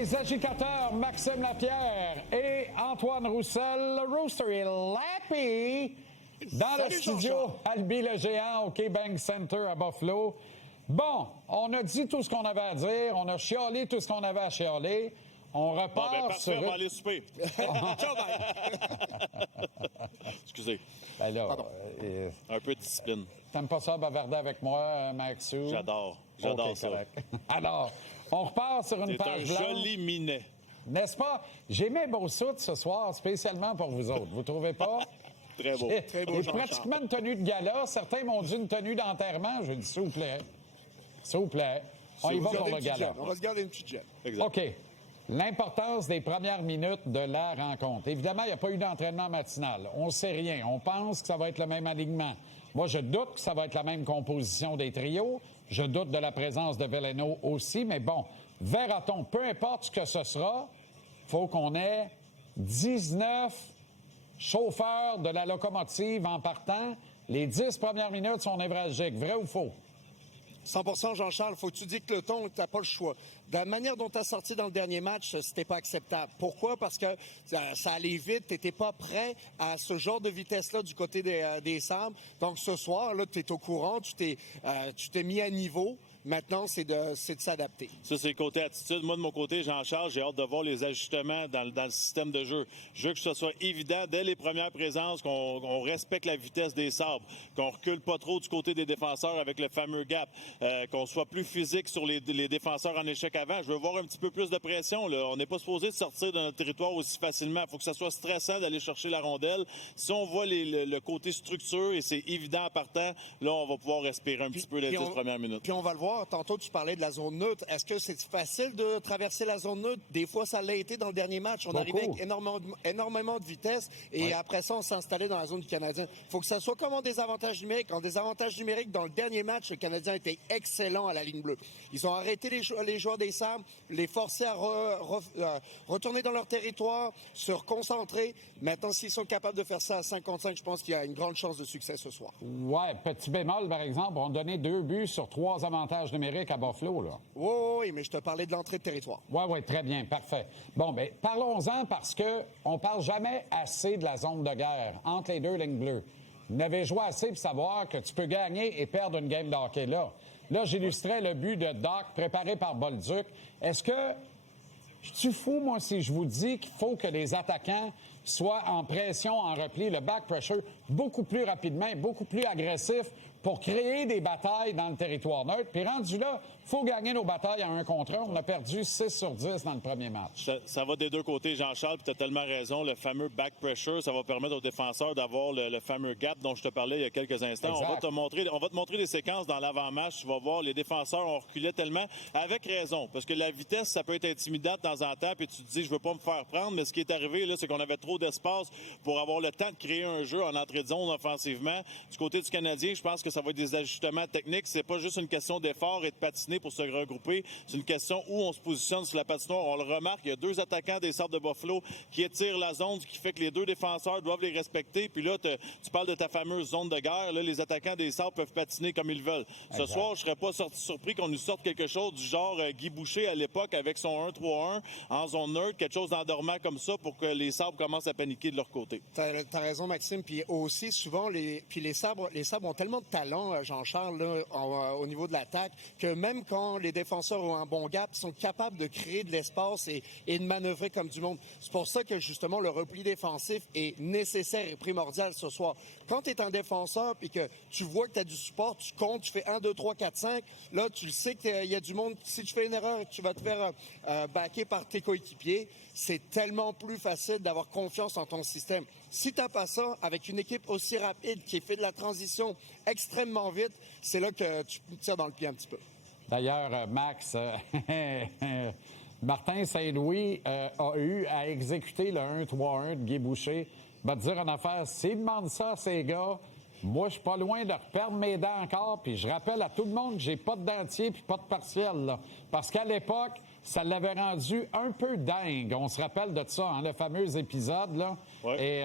Les agitateurs Maxime Lapierre et Antoine Roussel, le Rooster est lappy dans le studio Albi le Géant au K-Bank Center à Buffalo. Bon, on a dit tout ce qu'on avait à dire, on a chialé tout ce qu'on avait à chialer. On repart parfait, on va aller souper. Ciao, Excusez. Ben là, un peu de discipline. T'aimes pas ça bavarder avec moi, Maxou? J'adore Okay, ça. Correct. Alors, on repart sur une page blanche. C'est un joli minet. N'est-ce pas? J'ai mis beau soute ce soir spécialement pour vous autres. Vous trouvez pas? Très beau. Très beau, Et pratiquement une tenue de gala. Certains m'ont dit une tenue d'enterrement. J'ai dit, s'il vous plaît. S'il vous plaît. On y va pour le gala. On va se garder une petite gemme. Exact. OK. L'importance des premières minutes de la rencontre. Évidemment, il n'y a pas eu d'entraînement matinal. On ne sait rien. On pense que ça va être le même alignement. Moi, je doute que ça va être la même composition des trios. Je doute de la présence de Veleno aussi. Mais bon, verra-t-on, peu importe ce que ce sera, il faut qu'on ait 19 chauffeurs de la locomotive en partant. Les 10 premières minutes sont névralgiques. Vrai ou faux? 100% Jean-Charles, faut que tu dis que le ton, t'as pas le choix. De la manière dont tu as sorti dans le dernier match, c'était pas acceptable. Pourquoi? Parce que ça allait vite, t'étais pas prêt à ce genre de vitesse-là du côté des Sabres. Donc ce soir, là, tu es au courant, tu t'es mis à niveau. Maintenant, c'est de s'adapter. Ça, c'est le côté attitude. Moi, de mon côté, Jean-Charles, j'ai hâte de voir les ajustements dans le système de jeu. Je veux que ce soit évident dès les premières présences qu'on respecte la vitesse des Sabres, qu'on recule pas trop du côté des défenseurs avec le fameux gap, qu'on soit plus physique sur les défenseurs en échec avant. Je veux voir un petit peu plus de pression. Là. On n'est pas supposé de sortir de notre territoire aussi facilement. Il faut que ça soit stressant d'aller chercher la rondelle. Si on voit le côté structure et c'est évident en partant, là, on va pouvoir respirer un petit peu les 10 premières minutes. Puis on va le voir. Tantôt, tu parlais de la zone neutre. Est-ce que c'est facile de traverser la zone neutre? Des fois, ça l'a été dans le dernier match. On arrivait avec énormément de vitesse et après ça, on s'installait dans la zone du Canadien. Il faut que ça soit comme en désavantage numérique. En désavantage numérique, dans le dernier match, le Canadien était excellent à la ligne bleue. Ils ont arrêté les joueurs des Sabres, les forcé à retourner dans leur territoire, se reconcentrer. Maintenant, s'ils sont capables de faire ça à 55, je pense qu'il y a une grande chance de succès ce soir. Ouais, petit bémol, par exemple, on donnait 2 buts sur 3 avantages numériques à Buffalo, là. Oui, mais je te parlais de l'entrée de territoire. Oui, très bien, parfait. Bon, bien, parlons-en parce que on parle jamais assez de la zone de guerre entre les deux lignes bleues. Vous n'avez joué assez pour savoir que tu peux gagner et perdre une game de hockey là. Là, j'illustrais le but de Doc préparé par Bolduc. Est-ce que je suis fou, moi, si je vous dis qu'il faut que les attaquants soient en pression, en repli, le back pressure, beaucoup plus rapidement, beaucoup plus agressif pour créer des batailles dans le territoire neutre. Puis rendu là, il faut gagner nos batailles à 1 contre 1. On a perdu 6 sur 10 dans le premier match. Ça va des deux côtés, Jean-Charles, puis tu as tellement raison. Le fameux back pressure, ça va permettre aux défenseurs d'avoir le fameux gap dont je te parlais il y a quelques instants. On va te montrer des séquences dans l'avant-match. Tu vas voir, les défenseurs ont reculé tellement, avec raison, parce que la vitesse, ça peut être intimidant de temps en temps, puis tu te dis, je veux pas me faire prendre, mais ce qui est arrivé, là, c'est qu'on avait trop d'espace pour avoir le temps de créer un jeu en entrée de zone offensivement. Du côté du Canadien, je pense que ça va être des ajustements techniques. C'est pas juste une question d'effort et de patiner pour se regrouper. C'est une question où on se positionne sur la patinoire. On le remarque, il y a 2 attaquants des Sabres de Buffalo qui étirent la zone, ce qui fait que les 2 défenseurs doivent les respecter. Puis là, tu parles de ta fameuse zone de guerre. Là, les attaquants des Sabres peuvent patiner comme ils veulent. Ce soir, je serais pas surpris qu'on nous sorte quelque chose du genre Guy Boucher à l'époque avec son 1-3-1 en zone neutre, quelque chose d'endormant comme ça pour que les Sabres commencent à paniquer de leur côté. T'as raison, Maxime. Puis aussi, souvent, les Sabres ont tellement de talent, Jean-Charles, là, au niveau de l'attaque, que même quand les défenseurs ont un bon gap, ils sont capables de créer de l'espace et de manœuvrer comme du monde. C'est pour ça que, justement, le repli défensif est nécessaire et primordial ce soir. Quand tu es un défenseur puis que tu vois que tu as du support, tu comptes, tu fais 1, 2, 3, 4, 5, là, tu le sais qu'il y a du monde. Si tu fais une erreur, tu vas te faire backer par tes coéquipiers. C'est tellement plus facile d'avoir confiance en ton système. Si tu n'as pas ça, avec une équipe aussi rapide qui fait de la transition extrêmement vite, c'est là que tu tires dans le pied un petit peu. D'ailleurs, Max, Martin Saint-Louis a eu à exécuter le 1-3-1 de Guy Boucher. Va te dire une affaire, s'ils demandent ça à ces gars, moi, je suis pas loin de perdre mes dents encore. Puis je rappelle à tout le monde que j'ai pas de dentier puis pas de partiel, là. Parce qu'à l'époque, ça l'avait rendu un peu dingue. On se rappelle de ça, hein, le fameux épisode, là. Ouais. Et,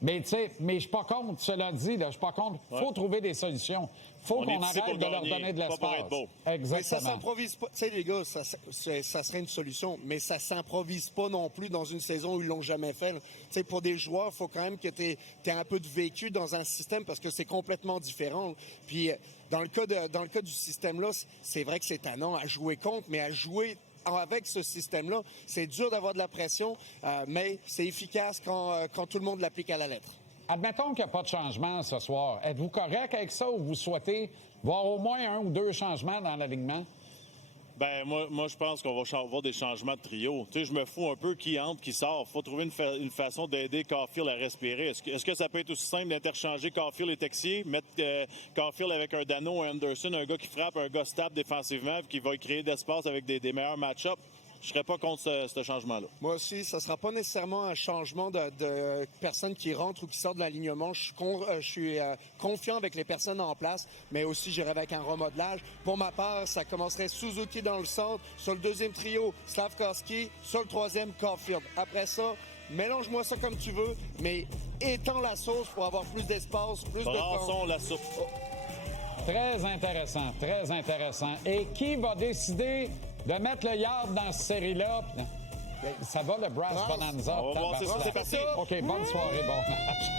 mais tu sais, je suis pas contre, cela dit, là, je suis pas contre. Faut trouver des solutions. Faut qu'on arrête de leur donner de l'espace. Mais ça Exactement. s'improvise pas. Tu sais, les gars, ça serait une solution, mais ça s'improvise pas non plus dans une saison où ils l'ont jamais fait. Tu sais, pour des joueurs, il faut quand même que tu aies un peu de vécu dans un système parce que c'est complètement différent. Puis, dans le cas du système-là, c'est vrai que c'est tannant à jouer contre, mais à jouer avec ce système-là, c'est dur d'avoir de la pression, mais c'est efficace quand tout le monde l'applique à la lettre. Admettons qu'il n'y a pas de changement ce soir. Êtes-vous correct avec ça ou vous souhaitez voir au moins 1 ou 2 changements dans l'alignement? Ben moi je pense qu'on va avoir des changements de trio. Tu sais, je me fous un peu qui entre, qui sort. Faut trouver une façon d'aider Caulfield à respirer. Est-ce que ça peut être aussi simple d'interchanger Caulfield et Texier, mettre Caulfield avec un Dano, un Anderson, un gars qui frappe, un gars stable défensivement, qui va créer d'espace avec des meilleurs match-ups? Je serais pas contre ce changement-là. Moi aussi, ça sera pas nécessairement un changement de personnes qui rentrent ou qui sortent de l'alignement. Je suis confiant avec les personnes en place, mais aussi j'irai avec un remodelage. Pour ma part, ça commencerait Suzuki dans le centre, sur le deuxième trio, Slavkovski, sur le troisième, Caulfield. Après ça, mélange-moi ça comme tu veux, mais étends la sauce pour avoir plus d'espace, plus de temps. Brassons la soupe. Très intéressant, très intéressant. Et qui va décider de mettre le yard dans cette série-là? Ça va, le Brass Bonanza? On va voir, c'est parti. OK, bonne soirée, bon match.